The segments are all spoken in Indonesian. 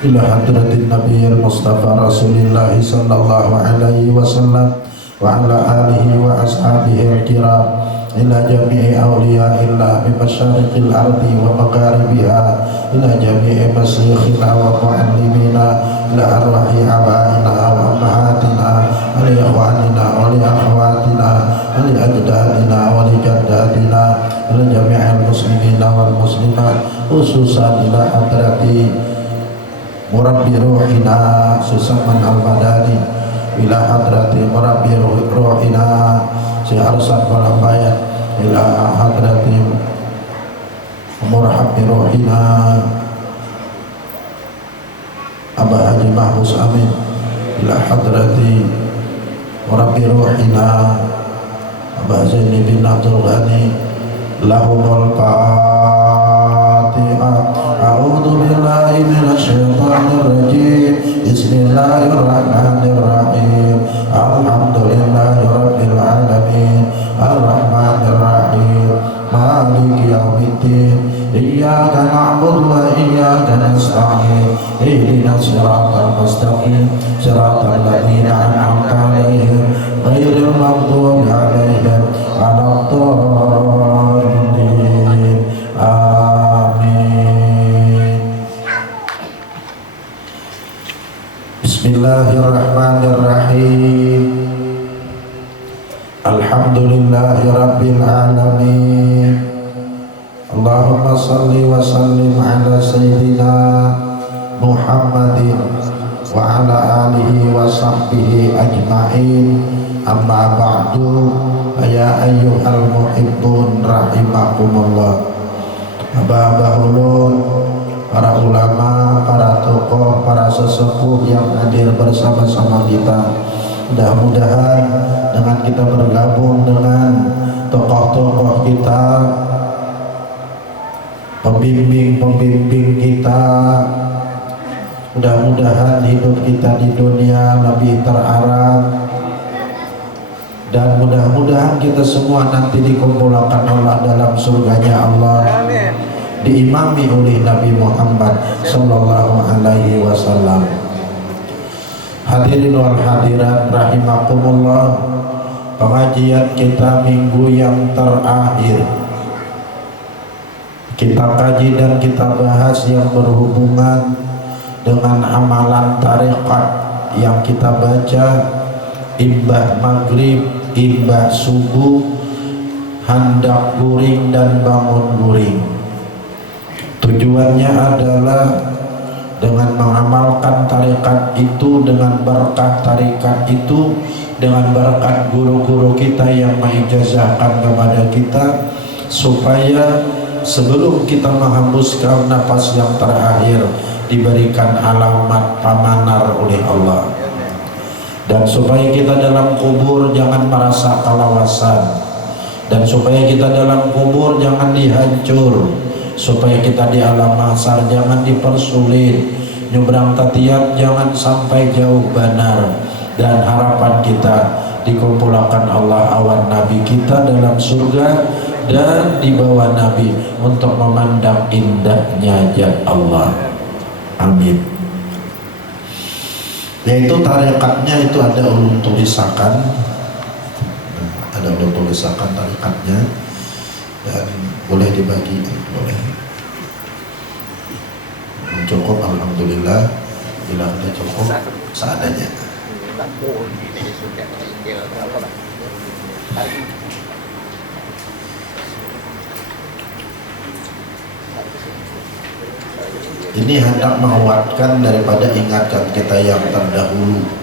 ila hadratin nabiyil mustafa rasulillah sallallahu alaihi wasallam wa ala alihi wa ashabihi al-kiram ila jami'i awliyaillah bi masyariqil ardi wa magharibiha ila jami'i masyikhina wa muallimina ila arwahi abaina wa ummahatina wa li ikhwanina wa li akhwatina wa li ajdadina wa li jaddatina ila jami'il muslimina wal muslimat khususan ila hadrati murabbi ruhina Susaman al-Madani ila hadrati murabbi ruhina Syekh Arsad Walambayat ila hadrati murabbi ruhina Abah Haji Mahfuz Amin ila hadrati murabbi ruhina Abah Zaini bin Abdul Ghani lahumul Fatihah. A'udzu billahi minasy syaithanir rajim. Bismillahirrahmanirrahim. Alhamdulillahirabbil alamin. Arrahmanir rahim. Maliki yaumiddin. Iyyaka na'budu wa iyyaka nasta'in. Ihdinas siratal mustaqim. Siratal ladzina an'amta 'alaihim ghairil maghdubi 'alaihim waladdallin. Bismillahirrahmanirrahim. Alhamdulillahi rabbil alamin. Allahumma salli wa sallim ala sayyidina Muhammadin wa ala alihi wa sahbihi ajma'in. Amma ba'du, ya ayyuhal muhibbun rahimakumullah. Abah-abah ulun, para ulama, para tokoh, para sesepuh yang hadir bersama-sama kita. Mudah-mudahan dengan kita bergabung dengan tokoh-tokoh kita, pembimbing-pembimbing kita, mudah-mudahan hidup kita di dunia lebih terarah, dan mudah-mudahan kita semua nanti dikumpulkan Allah dalam surganya Allah. Amin. Diimami oleh Nabi Muhammad sallallahu alaihi wasallam. Hadirin wal hadirat rahimakumullah, pengajian kita minggu yang terakhir kita kaji dan kita bahas yang berhubungan dengan amalan tarekat yang kita baca imbah maghrib, imbah subuh, handak guring dan bangun guring. Tujuannya adalah dengan mengamalkan tarekat itu, dengan berkah tarekat itu, dengan berkat guru-guru kita yang mengijazahkan kepada kita, supaya sebelum kita menghembuskan nafas yang terakhir diberikan alamat pamanar oleh Allah, dan supaya kita dalam kubur jangan merasa kalawasan, dan supaya kita dalam kubur jangan dihancur, supaya kita di alam mahsyar jangan dipersulit, nyebrang tatiap jangan sampai jauh benar, dan harapan kita dikumpulkan Allah awan Nabi kita dalam surga dan di bawah Nabi untuk memandang indahnya zat Allah. Amin. Yaitu tarekatnya itu ada ulun tulisakan, ada ulun tulisakan tarekatnya, dan boleh dibagi, boleh. Cukup, alhamdulillah. Bila tidak cukup, seadanya. Ini hendak menguatkan daripada ingatkan kita yang terdahulu.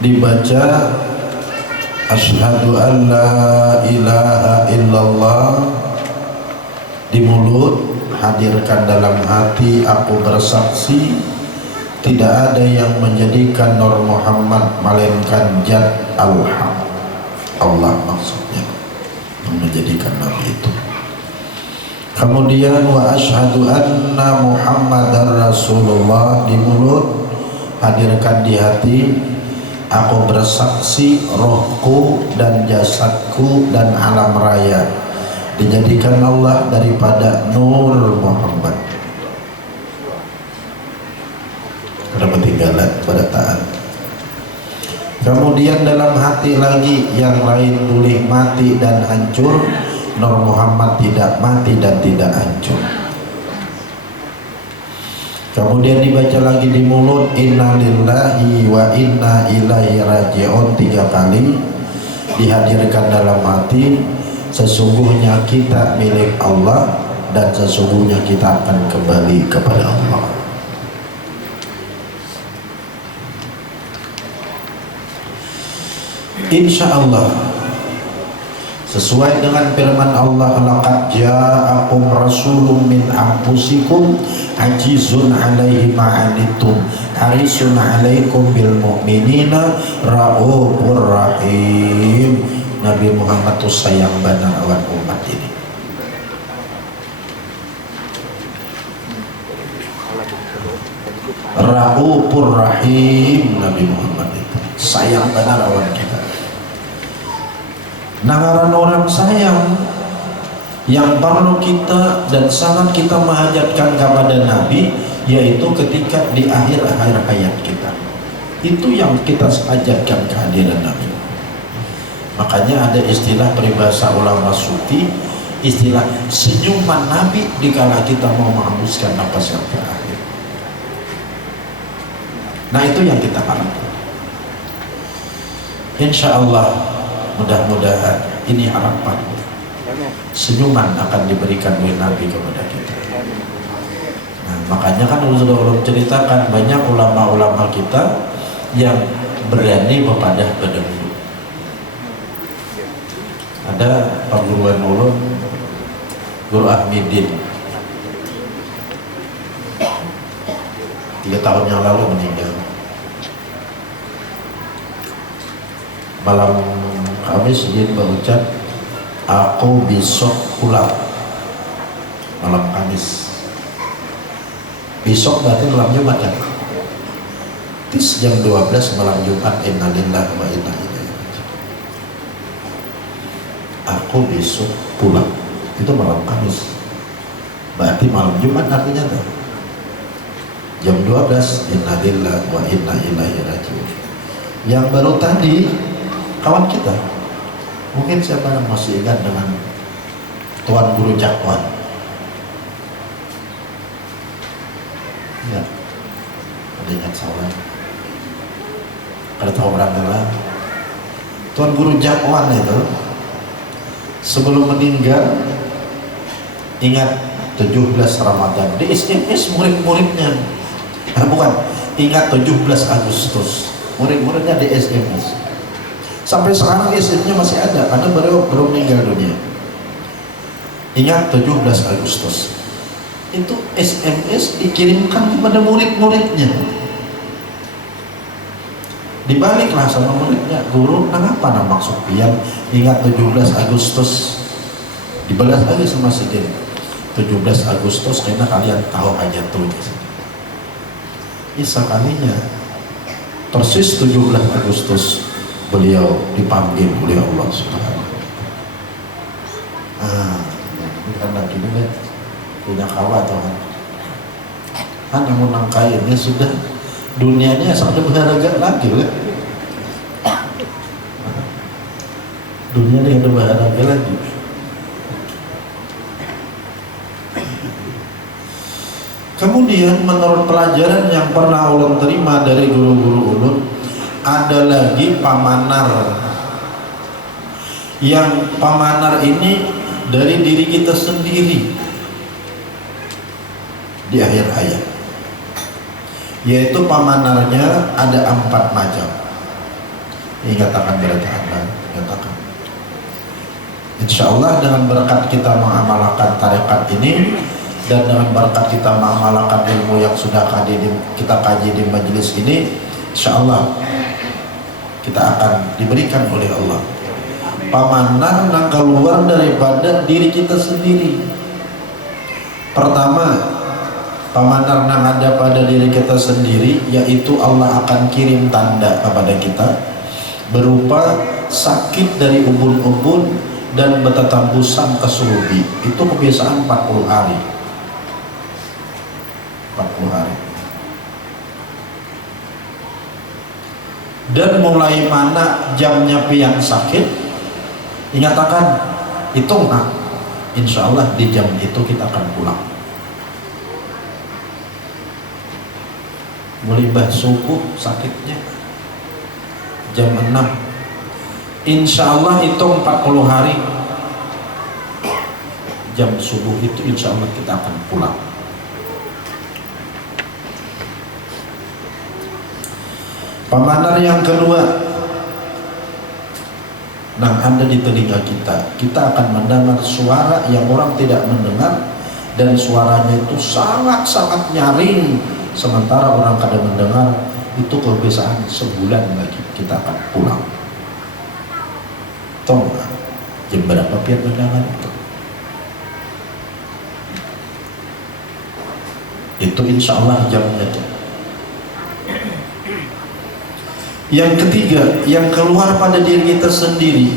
dibaca asyhadu an la ilaha illallah di mulut, hadirkan dalam hati, aku bersaksi tidak ada yang menjadikan Nur Muhammad melainkan Jad al-Haq, Allah maksudnya yang menjadikan Nabi itu. Kemudian wa asyhadu anna Muhammadar Rasulullah di mulut, hadirkan di hati, aku bersaksi rohku dan jasadku dan alam raya dijadikan Allah daripada Nur Muhammad. Ada ketinggalan pada taat. Kemudian dalam hati lagi, yang lain boleh mati dan hancur, Nur Muhammad tidak mati dan tidak hancur. Kemudian dibaca lagi di mulut, inna lillahi wa inna ilaihi raji'un 3 kali, dihadirkan dalam hati, sesungguhnya kita milik Allah dan sesungguhnya kita akan kembali kepada Allah. Insya Allah sesuai dengan firman Allah, laqad ja'akum rasulun min anfusikum ajizun 'alaihi ma'anittum harisun 'alaikum bil mu'minina raufur rahim. Nabi Muhammad itu sayang benar awan umat ini. Raufur rahim, Nabi Muhammad itu sayang benar awan kita. Nangaran orang sayang yang perlu kita dan sangat kita menghajatkan kepada Nabi, yaitu ketika di akhir-akhir hayat kita. Itu yang kita hajatkan kehadiran Nabi. Makanya ada istilah peribahasa ulama sufi, istilah senyuman Nabi dikala kita mau menghembuskan nafas yang terakhir. Nah itu yang kita harapkan. Insya Allah mudah-mudahan ini harapan, senyuman akan diberikan oleh Nabi kepada kita. Nah, makanya kan sudah ulun ceritakan, banyak ulama-ulama kita yang berani bepadah berdengki. Ada Pak Guruan ulun, Guru Ahmidin, 3 tahun yang lalu meninggal. Malam Kamis dia berucap, aku besok pulang. Malam Kamis. Besok berarti malam Jumat kan? Tis jam 12 malam Jumat, inna lillahi wa inna ilaihi raji'un. Aku besok pulang. Itu malam Kamis. Berarti malam Jumat artinya tuh. Jam 12, inna lillahi wa inna ilaihi raji'un. Yang baru tadi kawan kita, mungkin siapa yang masih ingat dengan Tuan Guru Jakwan? Ya, ada ingat salah. Ada tahu barangkali Tuan Guru Jakwan itu sebelum meninggal, ingat 17 Ramadan di SMS murid-muridnya, bukan, ingat 17 Agustus murid-muridnya di SMS. Sampai sekarang SMS-nya masih ada karena belum meninggal dunia. Ingat 17 Agustus itu SMS dikirimkan kepada murid-muridnya. Dibaliklah sama muridnya, guru kenapa nama maksud pian ingat 17 Agustus. Dibalas lagi sama Sidin, 17 Agustus karena kalian tahu aja tuh. Isa kalinya persis 17 Agustus beliau dipanggil oleh Allah Subhanahu. Ini karena gini kan punya kawan kan. Kan yang menangkainya sudah dunianya sudah berharga lagi kan. Dunia yang berharga lagi. Kemudian menurut pelajaran yang pernah ulun terima dari guru-guru ulun, ada lagi pamanar Yang pamanar ini dari diri kita sendiri di akhir hayat, yaitu pamanarnya ada 4 macam. Ini katakan berarti Anda katakan. Insya Allah dengan berkat kita mengamalkan tarekat ini dan dengan berkat kita mengamalkan ilmu yang sudah kita kaji di majelis ini, insya Allah kita akan diberikan oleh Allah pamanar yang keluar daripada diri kita sendiri. Pertama, pamanar yang ada pada diri kita sendiri, yaitu Allah akan kirim tanda kepada kita berupa sakit dari ubun-ubun dan bertetambusan ke sulubi. Itu kebiasaan 40 hari. 40 hari. Dan mulai mana jamnya pian sakit, nyatakan hitung, insya Allah di jam itu kita akan pulang. Mulai subuh sakitnya jam 6, insya Allah hitung 40 hari, jam subuh itu insya Allah kita akan pulang. Pamanar yang kedua, ada di telinga kita, kita akan mendengar suara yang orang tidak mendengar, dan suaranya itu sangat-sangat nyaring, sementara orang kadang mendengar. Itu kebiasaan sebulan lagi kita akan pulang. Tong, jam berapa pian mendengar itu? Itu insya Allah jamnya itu. Yang ketiga, yang keluar pada diri kita sendiri,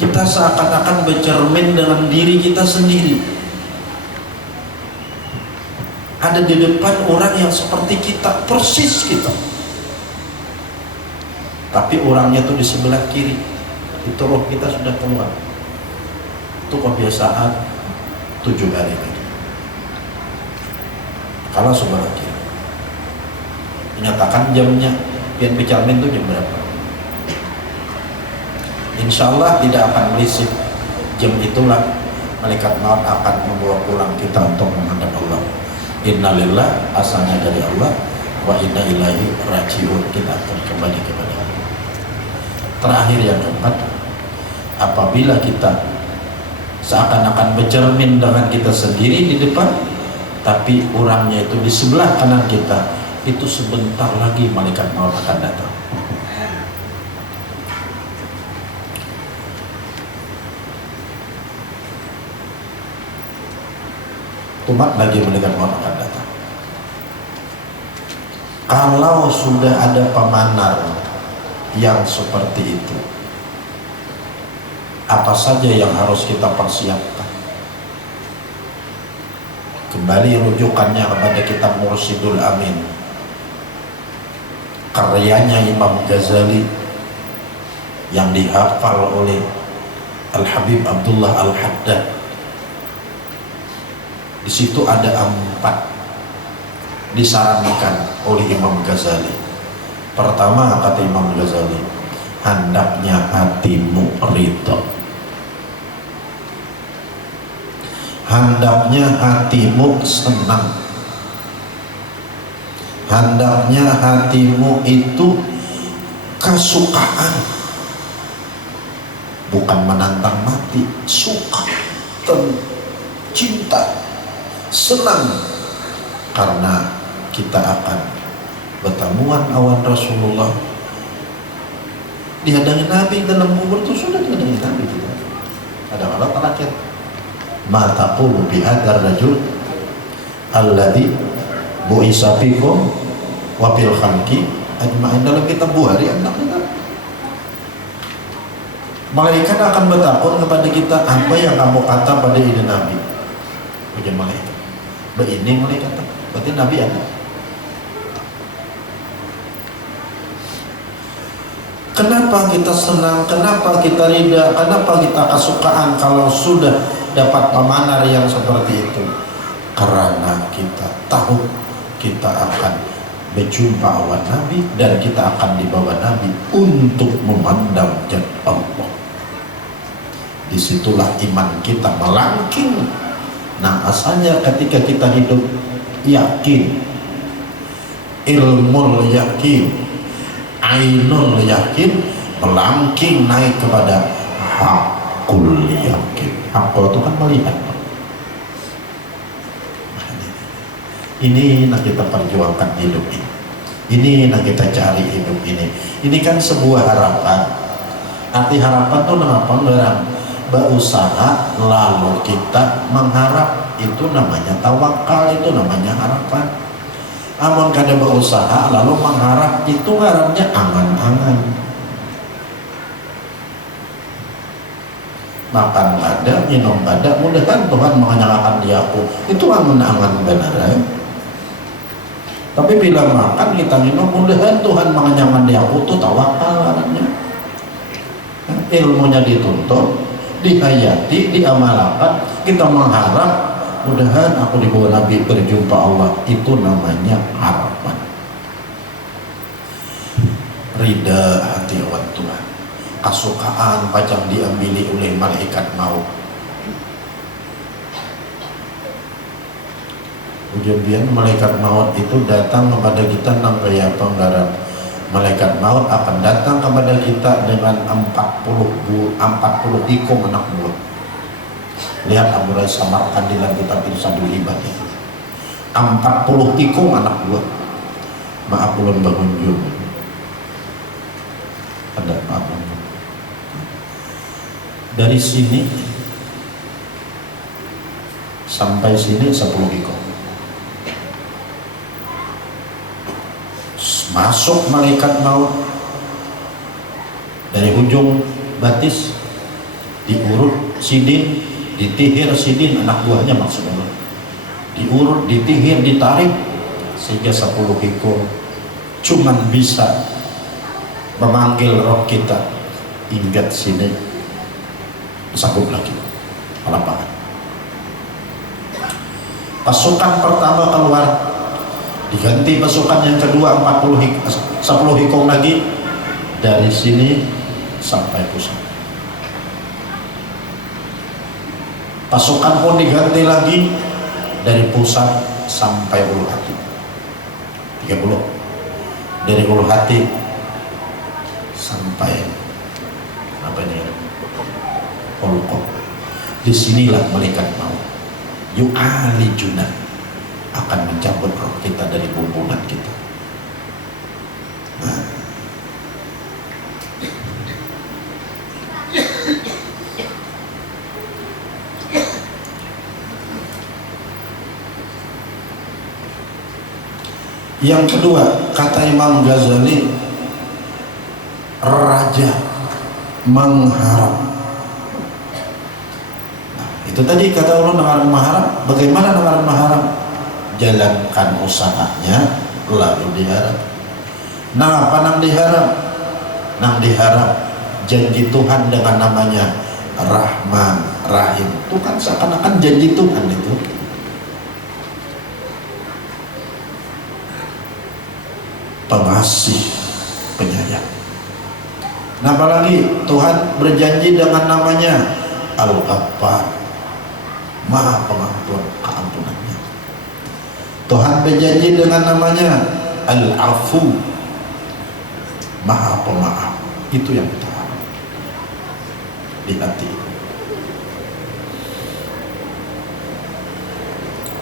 kita seakan-akan bercermin dengan diri kita sendiri. Ada di depan orang yang seperti kita, persis kita, tapi orangnya itu di sebelah kiri. Itu roh kita sudah keluar. Itu kebiasaan 7 hari lagi. Kalau sebelah kiri, menyatakan jamnya, pian bicarmin itu jam berapa. Insya Allah tidak akan berisik. Jam itulah malaikat maut akan membawa pulang kita untuk menghadap Allah. Innalillah, asalnya dari Allah, wa inna ilaihi rajiun, kita akan kembali kepada Allah. Terakhir yang keempat, apabila kita seakan-akan bercermin dengan kita sendiri di depan, tapi orangnya itu di sebelah kanan kita, itu sebentar lagi malaikat maut akan datang. Tumat lagi malaikat maut akan datang. Kalau sudah ada pemanar yang seperti itu, apa saja yang harus kita persiapkan? Kembali rujukannya kepada kitab Mursyidul Amin, karyanya Imam Ghazali yang dihafal oleh Al-Habib Abdullah Al-Haddad. Di situ ada 4 disarankan oleh Imam Ghazali. Pertama, kata Imam Ghazali, hendaknya hatimu ridho. Hendaknya hatimu senang. Hendaknya hatimu itu kesukaan, bukan menantang mati, suka, cinta, senang, karena kita akan bertemuan awan Rasulullah. Dihadangi Nabi dalam kubur itu sudah dihadangi Nabi kita. Ada Allah terakhir, ma taqulu bi hadzal rajul alladzi bu'isa fikum wa fil khalqi ajma'in, dalam kitab Bukhari anak kita. Malaikat akan bertakun kepada kita, apa yang kamu kata pada ini Nabi? Ujian malaikat. Ini malaikat, berarti Nabi ada. Kenapa kita senang? Kenapa kita ridha? Kenapa kita kesukaan kalau sudah dapat pemanar yang seperti itu? Karena kita tahu kita akan berjumpa awan Nabi dan kita akan dibawa Nabi untuk memandang jannah Allah. disitulah iman kita melangking. Nah asalnya ketika kita hidup yakin, ilmul yakin, ainul yakin, melangking naik kepada hakul yakin. Hakul itu kan melihat. Ini yang kita perjuangkan hidup ini. Ini yang kita cari hidup ini. Ini kan sebuah harapan. Arti harapan itu kenapa orang berusaha lalu kita mengharap, itu namanya tawakal, itu namanya harapan. Amun kada berusaha lalu mengharap, itu harapnya angan-angan. Makan ada, minum ada, mudah-mudahan Tuhan mengenyangkan diaku, itu angan-angan benar ya. Tapi bila makan kita minum, mudah-mudahan Tuhan mengenyangkan diaku, itu tawakal harapnya. Ilmunya dituntut, dihayati, diamalkan, kita mengharap mudah-mudahan aku dibawa Nabi berjumpa Allah, itu namanya harapan. Ridha hati awan Tuhan, kasukaan pacang diambili oleh malaikat maut. Ujian malaikat maut itu datang kepada kita nang kaya penggarap. Malaikat maut akan datang kepada kita dengan 40 ikung anak buah. Lihat Abu Rais Samarkand di dalam kitab Irsadul Ibad itu 40 ikung anak buah. Maaf ulun bangun ada maaf. Dari sini sampai sini 10 ikung. Masuk malaikat maut dari ujung batis, diurut sidin, ditihir sidin, anak buahnya maksudnya, diurut, ditihir, ditarik, sehingga 10 ekor cuman bisa memanggil roh kita, ingat sini, sanggup lagi lapangan. Pasukan pertama keluar, diganti pasukan yang kedua 10 hikong lagi, dari sini sampai pusat. Pasukan pun diganti lagi, dari pusat sampai ulu hati 30, dari ulu hati sampai apa ini, ulqoh. Disinilah malaikat maut yu'alijuna, akan mencabut roh kita dari bumbungan kita. Nah, yang kedua, kata Imam Ghazali, raja mengharap. Nah, itu tadi kata Allah dengan mengharap. Bagaimana dengan mengharap? Jalankan usahanya lalu diharap. Nah, apa nang diharap? Nang diharap janji Tuhan dengan namanya Rahman Rahim. Itu kan seakan-akan janji Tuhan itu. Pengasih, penyayang. Nah, apalagi Tuhan berjanji dengan namanya Al-Ghaffar, Maha Pengampun, keampunannya. Tuhan berjanji dengan namanya Al-Afu, Maha Pemaaf. Itu yang kita harap di hati.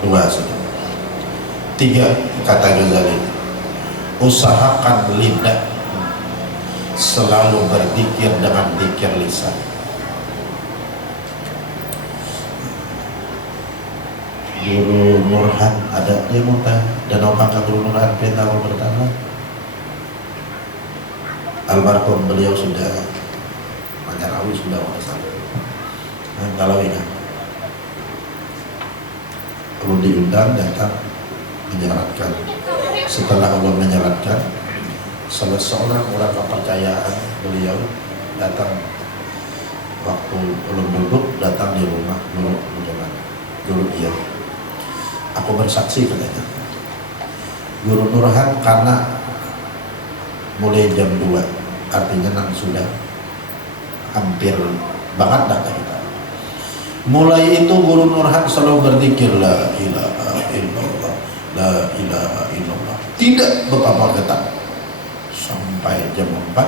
Dua sudah. Tiga, kata Ghazali, usahakan lidah selalu berzikir dengan zikir lisan. Guru Nurhan ada, dia mau tanya, dan apakah Guru Nurhan pernah bertanya? Almarhum beliau sudah menyarawi, sudah wawancara. Nah, kalau ini perlu diundang, datang menyarankan. Setelah Allah menyarankan, salah seorang orang kepercayaan beliau datang, waktu belum duduk, datang di rumah Guru iya. Aku bersaksi katanya, Guru Nurhan karena mulai jam 2, artinya nang sudah hampir banget dah kita. Mulai itu Guru Nurhan selalu berzikir la ilaha illallah, la ilaha illallah. Tidak betapa ketat. Sampai jam 4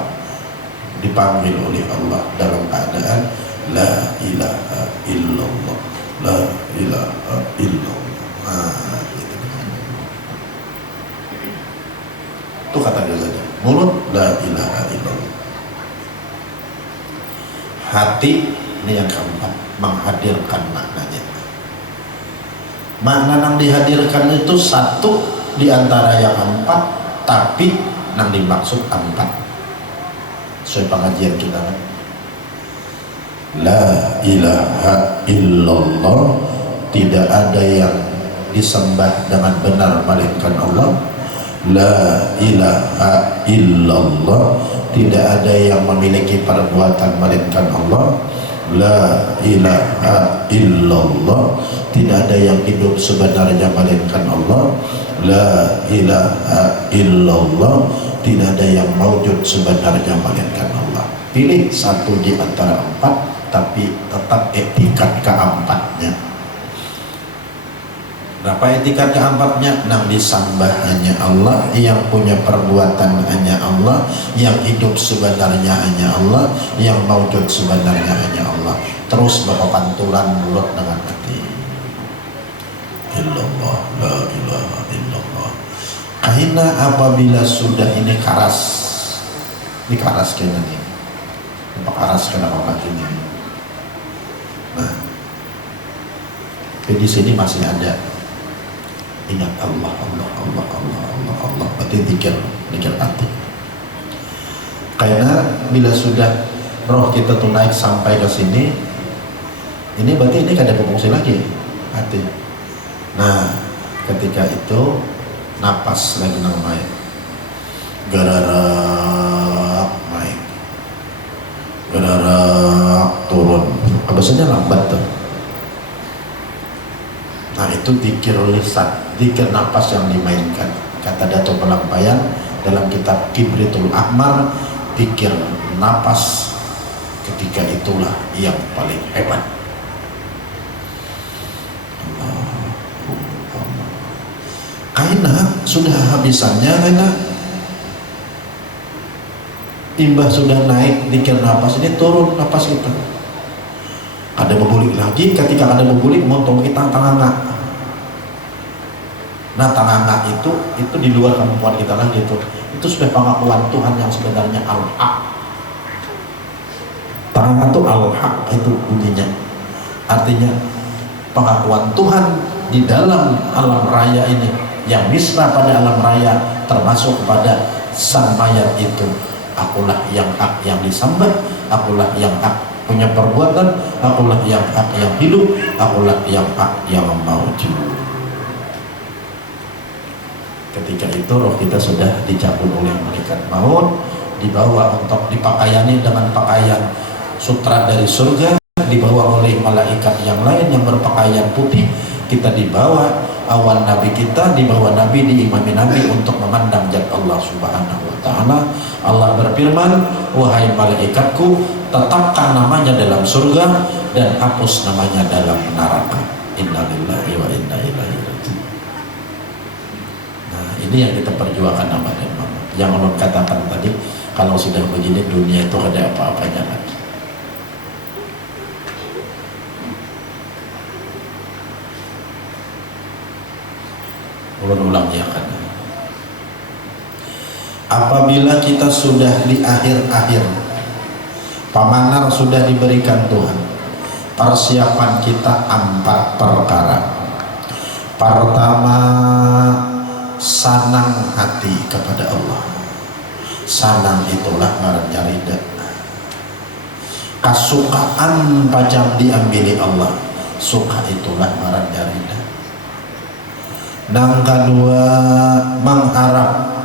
dipanggil oleh Allah dalam keadaan la ilaha illallah, la ilaha illallah. Itu kata dia saja. Mulut la ilaha illallah. Hati ini yang keempat, menghadirkan maknanya. Makna yang dihadirkan itu satu di antara yang empat, tapi yang dimaksud empat. Sesuai pengajian kita kan. La ilaha illallah, tidak ada yang disembah dengan benar melainkan Allah. La ilaha illallah, tidak ada yang memiliki perbuatan melainkan Allah. La ilaha illallah, tidak ada yang hidup sebenarnya melainkan Allah. La ilaha illallah, tidak ada yang maujud sebenarnya melainkan Allah. Pilih satu di antara empat, tapi tetap etikat keempatnya. Berapa etikat keempatnya? Yang disembah hanya Allah, yang punya perbuatan hanya Allah, yang hidup sebenarnya hanya Allah, yang maujud sebenarnya hanya Allah. Terus berpantulan mulut dengan hati. Illallah, la ilaha illallah. Karena apabila sudah ini karas, ini karas kena nih, karas kena apa ini. Nah, di sini masih ada. Ingat Allah, Allah, Allah, Allah, Allah, Allah. Berarti zikir hati. Karena bila sudah roh kita tuh naik sampai ke sini, ini berarti ini kada berfungsi lagi hati. Nah, ketika itu napas lagi naik, gerarak naik, gerarak turun. Biasanya lambat tuh. Nah itu zikir lisan, zikir nafas yang dimainkan. Kata Dato' Pelampayan dalam kitab Kibritul Ahmar, zikir nafas ketika itulah yang paling hebat. Karena sudah habisannya, karena imbah sudah naik zikir nafas ini, turun nafas kita. Ada bergulik lagi, ketika ada bergulik montong kita tanganga. Nah tanganga itu di luar kemampuan kita lagi itu sudah pengakuan Tuhan yang sebenarnya al-haq. Tanganga itu al-haq itu bunyinya, artinya pengakuan Tuhan di dalam alam raya ini, yang misra pada alam raya termasuk kepada sang mayat itu. Akulah yang hak yang disembah, akulah yang hak punya perbuatan, akulah yang hak yang hidup, akulah yang hak yang maujud. Ketika itu roh kita sudah dicabut oleh malaikat maut, dibawa untuk dipakaiani dengan pakaian sutra dari surga, dibawa oleh malaikat yang lain yang berpakaian putih. Kita dibawa awan nabi kita, dibawa nabi, diimami nabi untuk memandang zat Allah subhanahu wa ta'ala. Allah berfirman, wahai malaikatku, tetapkan namanya dalam surga dan hapus namanya dalam neraka. Innalillahi wa inna ilaihi raji'un. Nah ini yang kita perjuangkan nama dan mama. Yang Allah katakan tadi, kalau sudah begini dunia itu ada apa-apanya lagi. Ulang-ulang ya kan. Apabila kita sudah di akhir-akhir, pamanar sudah diberikan Tuhan, persiapan kita 4 perkara. Pertama, sanang hati kepada Allah. Sanang itulah marahnya ridha. Kasukaan pajang diambili Allah, suka itulah marahnya ridha. Dan kedua, mengharap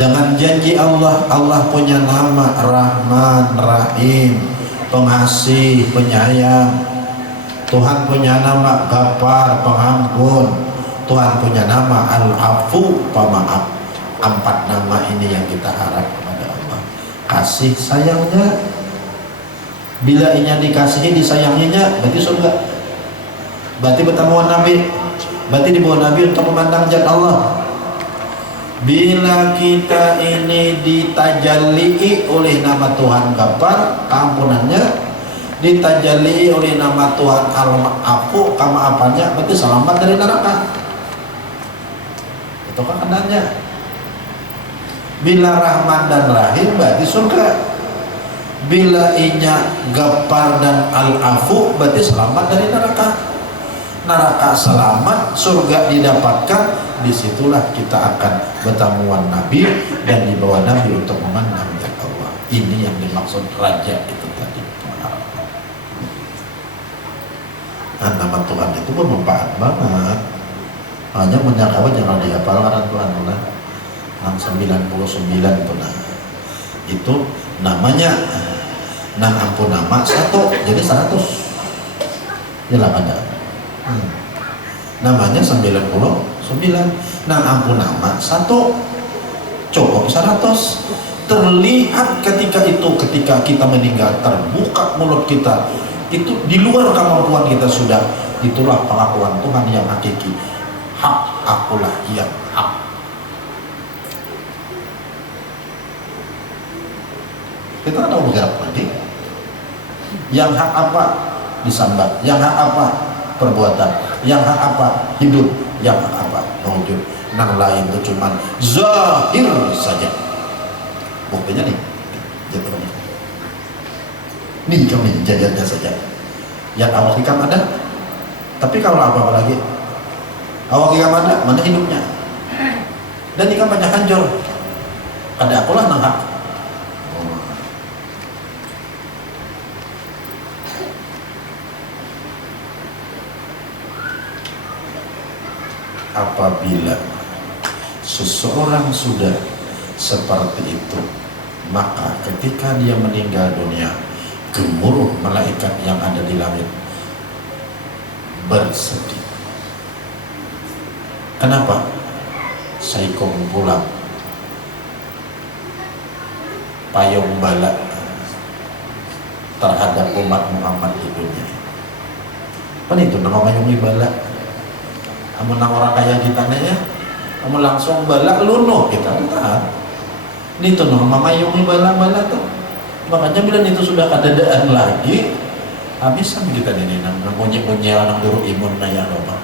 dengan janji Allah. Allah punya nama Rahman, Rahim, pengasih, penyayang. Tuhan punya nama Ghafar, pengampun. Tuhan punya nama Al-Afu, pemaaf. 4 nama ini yang kita harap kepada Allah. Kasih sayangnya, Bila inya dikasihi disayanginya berarti surga, berarti bertemuan Nabi, berarti di bawah Nabi untuk memandang zat Allah. Bila kita ini ditajallii oleh nama Tuhan Ghaffar, keampunannya, ditajallii oleh nama Tuhan Al-Afu, kemaafannya, berarti selamat dari neraka. Itu kan keadaannya. Bila Rahman dan Rahim berarti surga. Bila inya Ghaffar dan Al-Afu berarti selamat dari neraka. Neraka selamat, surga didapatkan. Disitulah kita akan bertemuan Nabi dan dibawa Nabi untuk memandang zat Allah. Ini yang dimaksud raja itu tadi. Nah, nama Tuhan itu bermanfaat banget. Hanya menyangka jangan dihafal karena Tuhan lah. 99 itu nah. Itu namanya nang ampun nama 1 jadi 100. Jelas ada. Namanya 99, nang ampun nama 1 cukup 100. Terlihat ketika kita meninggal, terbuka mulut kita, itu di luar kemampuan kita sudah. Itulah pengakuan Tuhan yang hakiki. Hak, akulah yang hak. Kita tahu bergerak lagi. Yang hak apa? Disambat. Yang hak apa? Perbuatan. Yang hak apa? Hidup. Yang hak apa? Mewujud. Nang lain itu cuman zahir saja. Buktinya nih, jatuh nih. Nih kami jajarnya saja. Yang awal hikam ada. Tapi kalau apa lagi? Awal hikam ada, mana hidupnya? Dan hikam banyak hancur. Ada akulah nang hak. Apabila seseorang sudah seperti itu, maka ketika dia meninggal dunia, gemuruh malaikat yang ada di langit bersedih. Kenapa? Saikom pulang payung bala terhadap umat Muhammad di dunia. Kan itu nama payung bala. Amun orang kaya kita nih ya, amun langsung bala lunuh kita tahan. Ini tuh nama mayungi bala tuh. Makanya bila itu sudah kadadaan lagi, habisan kita nih nang bunyi orang duru imun na yang apa.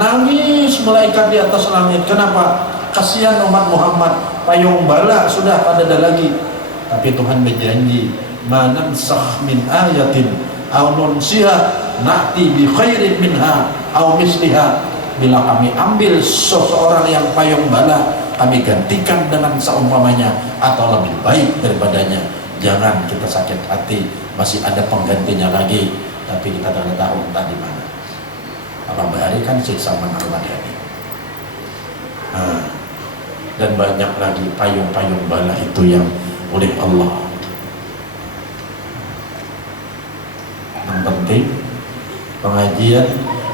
Nangis malaikat di atas langit. Kenapa? Kasihan umat Muhammad, payung bala sudah kadada lagi. Tapi Tuhan berjanji, "Manansakh min ayatin aw nunsiha na'ti bi khairin minha aw misliha." Bila kami ambil seseorang yang payung bala, kami gantikan dengan seumpamanya atau lebih baik daripadanya. Jangan kita sakit hati, masih ada penggantinya lagi, tapi kita tidak tahu entah di mana. Allah berikan siksa menarmati ini. Dan banyak lagi payung-payung bala itu yang oleh Allah. Yang penting pengajian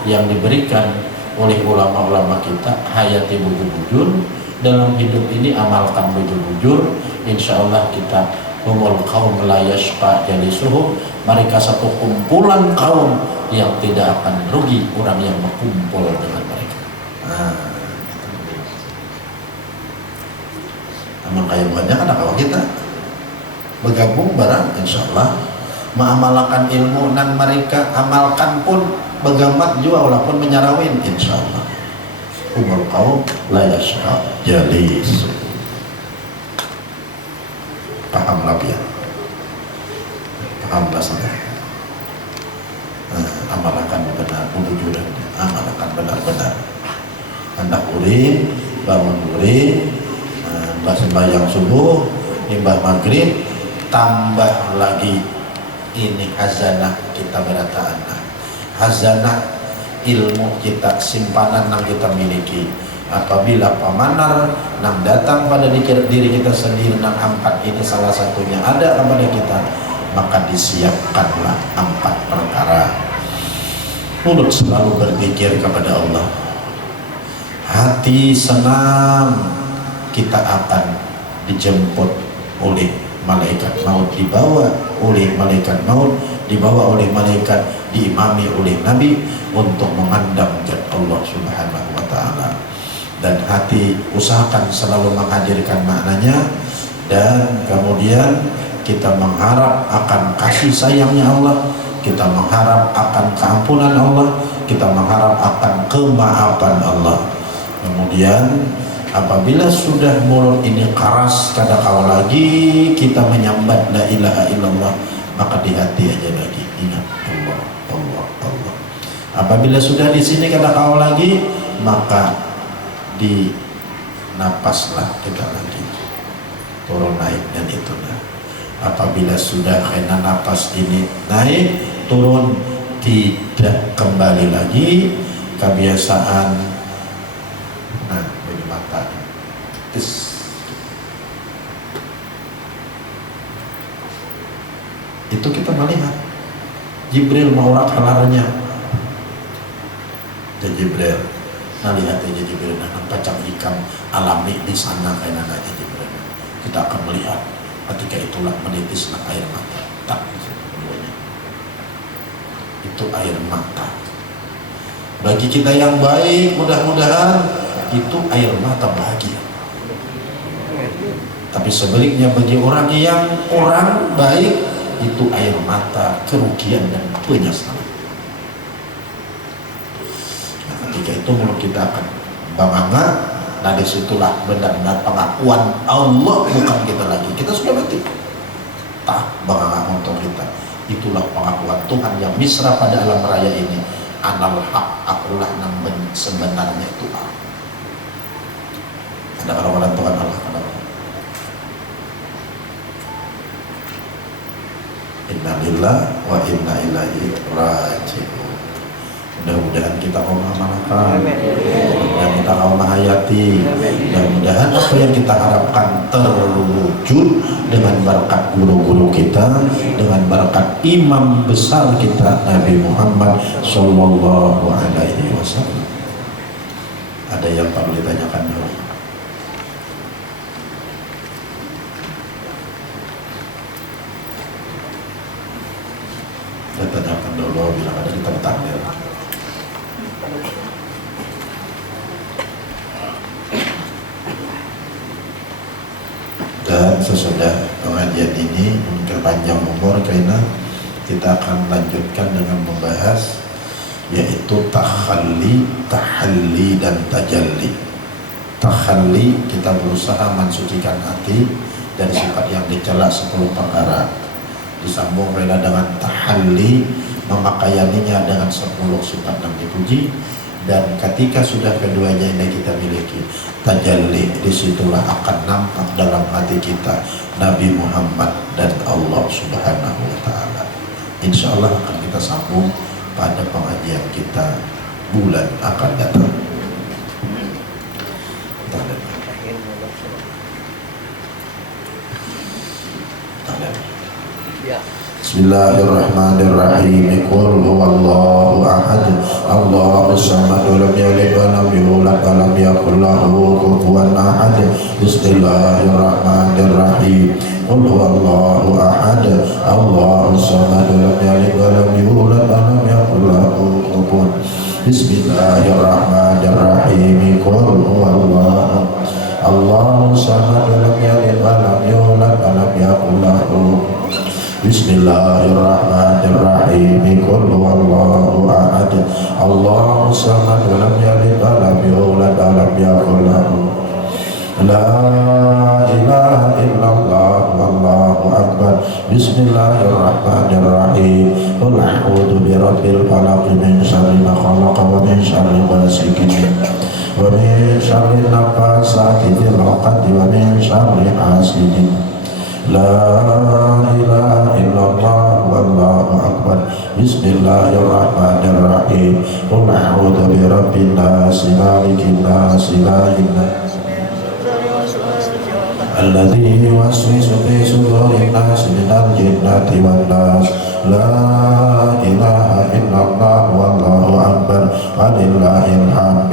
yang diberikan oleh ulama-ulama kita, hayati bujur-bujur dalam hidup ini, amalkan bujur-bujur. Insya Allah kita humul kaum la yashqa jalisuhum, mereka satu kumpulan kaum yang tidak akan rugi orang yang berkumpul dengan mereka. Amal kayak banyak anak awak kita bergabung barang, insya Allah mengamalkan ilmu dan mereka amalkan pun begamat juga walaupun menyarawin, insya Allah umur kaum la yashqa jalis. Paham lah ya, pahamlah saudara. Amalkan benar kebujuran, amalkan benar-benar. Hendak urin, bangun urin, sembahyang subuh, imbah maghrib, tambah lagi ini hazanah kita berataan. Hazanah ilmu kita, simpanan yang kita miliki. Apabila pamanar yang datang pada diri kita sendiri, yang empat ini salah satunya ada kepada kita, maka disiapkanlah 4 perkara. Mulut selalu berzikir kepada Allah, hati senang, kita akan dijemput oleh malaikat maut dibawa oleh malaikat maut, dibawa oleh malaikat, diimami oleh Nabi untuk memandang zat Allah Subhanahu wa Ta'ala. Dan hati usahakan selalu menghadirkan maknanya, dan kemudian kita mengharap akan kasih sayangnya Allah, kita mengharap akan keampunan Allah, kita mengharap akan kemaafan Allah. Kemudian apabila sudah mulut ini keras kada kau lagi kita menyambat la ilaha illallah, maka di hati aja lagi ingat Allah, Allah, Allah. Apabila sudah di sini kada kau lagi, maka di napaslah kita lagi turun naik dan itu. Apabila sudah kena napas ini naik turun, tidak kembali lagi kebiasaan. Nah, bagi mata itu kita melihat Jibril mau rak halarnya dan Jibril nah lihat aja Jibril nampak ikan alami di sana kayak aja Jibril, kita akan melihat ketika itulah menitislah air mata. Tak, itu air mata. Bagi kita yang baik, mudah-mudahan itu air mata bahagia. Tapi sebaliknya bagi orang yang orang baik, itu air mata kerugian dan penyesalan. Nah, ketika itu mulut kita akan bangga. Nah disitulah benar-benar pengakuan Allah, bukan kita lagi. Kita sudah mati. Tak bangga untuk kita. Itulah pengakuan Tuhan yang misra pada alam raya ini. Anal haq, akulah yang sebenarnya itu Allah. Ada orang-orang Tuhan Allah. Inna lillahi wa inna ilaihi raji'un. Mudah-mudahan kita mau mengamalkan, mudah-mudahan kita mau menghayati, mudah-mudahan apa yang kita harapkan terwujud dengan berkat guru-guru kita, dengan berkat imam besar kita Nabi Muhammad Sallallahu Alaihi Wasallam. Ada yang perlu ditanyakan dulu? Kita tanyakan dulu bila ada di tempat. Dan sesudah pengajian ini memperpanjang umur karena kita akan lanjutkan dengan membahas yaitu takhalli, tahalli dan tajalli. Takhalli, kita berusaha mensucikan hati dari sifat yang dicela 10 perkara. Disambung rela dengan tahalli, memakaianinya dengan 10 sifat yang dipuji. Dan ketika sudah keduanya ini kita miliki, tajalli, disitulah akan nampak dalam hati kita Nabi Muhammad dan Allah Subhanahu wa Ta'ala. Insya Allah akan kita sambung pada pengajian kita bulan akan datang. Bismillahirrahmanirrahim. Qul huwallahu ahad, Allahus samad, lam yalid wa lam yulad wa lam yakul lahu kufuwan ahad. Bismillahirrahmanirrahim. Qul huwallahu ahad, Allahus samad, lam yalid wa lam yulad wa lam yakul lahu kufuwan. Bismillahirrahmanirrahim. Qul huwallahu Allahus samad, lam yalid wa lam yulad wa lam yakul lahu. Bismillahirrahmanirrahim. Qul huwallahu ahad, Allahus samad, lam yalid wa lam yulad wa lam yakul lahu. La ilaha illallah wallahu akbar. Bismillahirrahmanirrahim. Qul a'udzu birabbil falaq min syarri ma khalaq wa min syarri ghasiqin wa min syarri nafasati fil 'uqad wa min syarri hasidin. La ilaha illallah wallahu akbar. Bismillahirrahmanirrahim. Qul a'udzu birabbin nas, malikin nas, ilahin nas, alladzi yuwaswisu fi sudurin nas, minal jinnati wan nas. La ilaha illallah wallahu akbar. Walillahil hamd.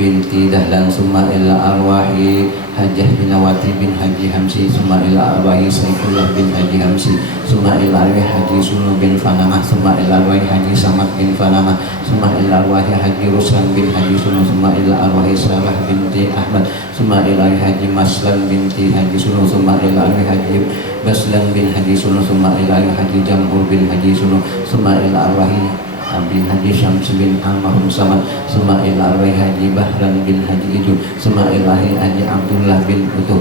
binti Dahlan summa ila arwahi Hajjah Binawati bin Haji Hamsi summa ila arwahi Saifullah bin Haji Hamsi summa ila arwahi Haji Sunu bin Fanamah summa ila arwahi Haji Samad bin Fanamah summa ila arwahi Haji Ruslan bin Haji Sunu summa ila arwahi Salah binti Ahmad summa ila arwahi Haji Maslan binti Haji Sunu summa ila arwahi Haji Baslan bin Haji Sunu summa ila arwahi Haji Jamhur bin Haji Sunu summa ila arwahi Abi Haji Syams bin Almarhum Samad summa ila arwahi Haji Bahran bin Haji Ijo summa ila Haji Abdullah bin Utuh.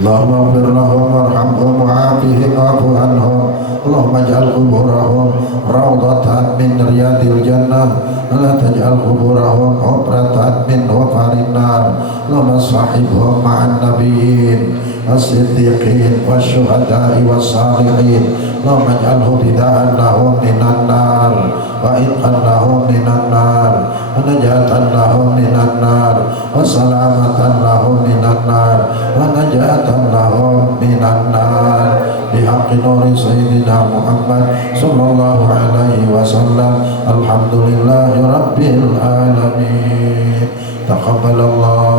Allahumma ighfir lahum warhamhum wa'afihim wa'fu anhum Allahumma ij'al quburahum rawdatan min riyadil jannah wa la taj'al quburahum hubratan min hufarin nar Allahumma sahibhum ma'an nabiyyin was-siddiqin wasyuhada'i was-salihin Allahumma ij'alhu ridaan lahum minan nar wa idqan lahum minan nar wa najatan lahum minan nar wa salamatan lahum minan nar wa najatan lahum minan nar bihaqqi nuri sayyidina Muhammad sallallahu alaihi wasallam alhamdulillahi rabbil alamin taqabbalallah